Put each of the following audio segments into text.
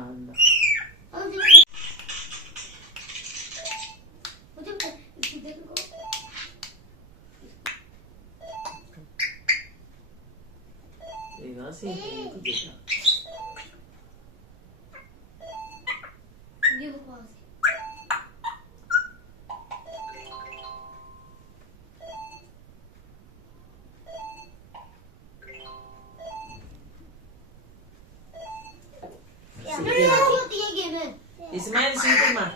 ਆਂਦਾ ਇਹ ਸੀ ਕੁਝ ਦੇਖਾ ये बकवास है। होती है गेम है इसमें सीधे मार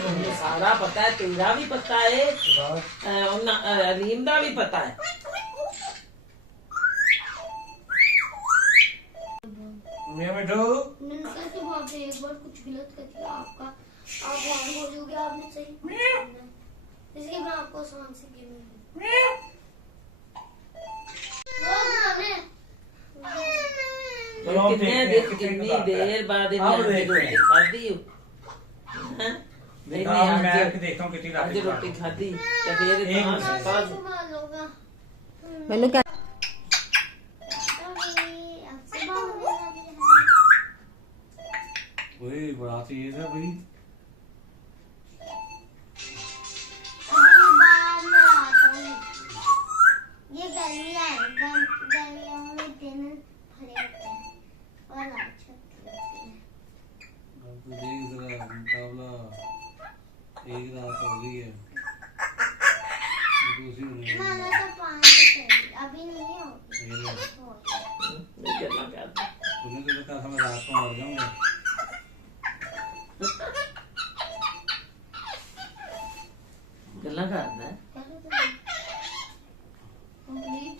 तुम्हें सारा पता है, तेरा भी पता है, अलीम का भी पता है। मैंने कहा कि बाप रे एक बार कुछ गलत कर दिया आपका, आप वहाँ बोलोगे आपने सही, इसलिए मैं आपको आसान से गेम कितनी देर बाद रोटी खाधी आज रोटी खाधी मैनू क्या वही बड़ा तेज है भाई। ये गर्मियाँ है, गर्मियों में दिन भरे होते हैं और अच्छे लगते हैं। अब तो देख जरा मुकाबला एक रात हो गई है, दूसरी होने मानो तो 5 चाहिए, अभी नहीं है तुम्हें तो कहा था मैं रात को मर जाऊंगा। गल्ला करना है कंप्लीट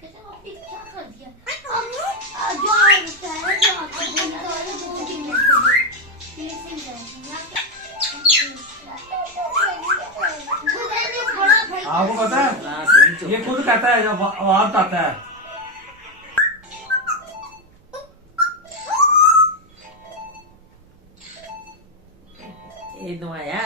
कैसे आपने क्या कर दिया अब जो होता है जो आपको बोलता है वो फिनिशिंग है। आपको पता है ये खुद कहता है जब आवाज आता है। ये नवाया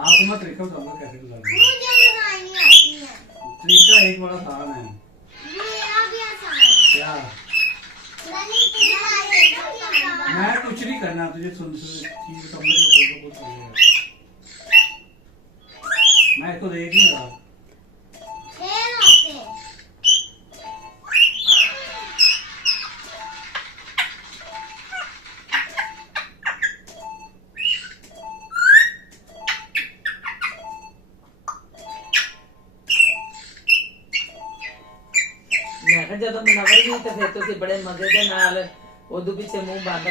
आपको मैं तरीका बताऊंगा कैसे गुजारना। मुझे लगाई नहीं आती है। तरीका एक बड़ा आसान है। मेरा भी आसान है। क्या? मैं कुछ नहीं करना, तुझे सुन चीज बताऊंगा तो खुद करेगा। मैं इसको देख ही रहा। खेल होते हैं। मैं जब मनवर गई तो फिर तुम बड़े मजे के नाल उदू पिछे मुंह बंद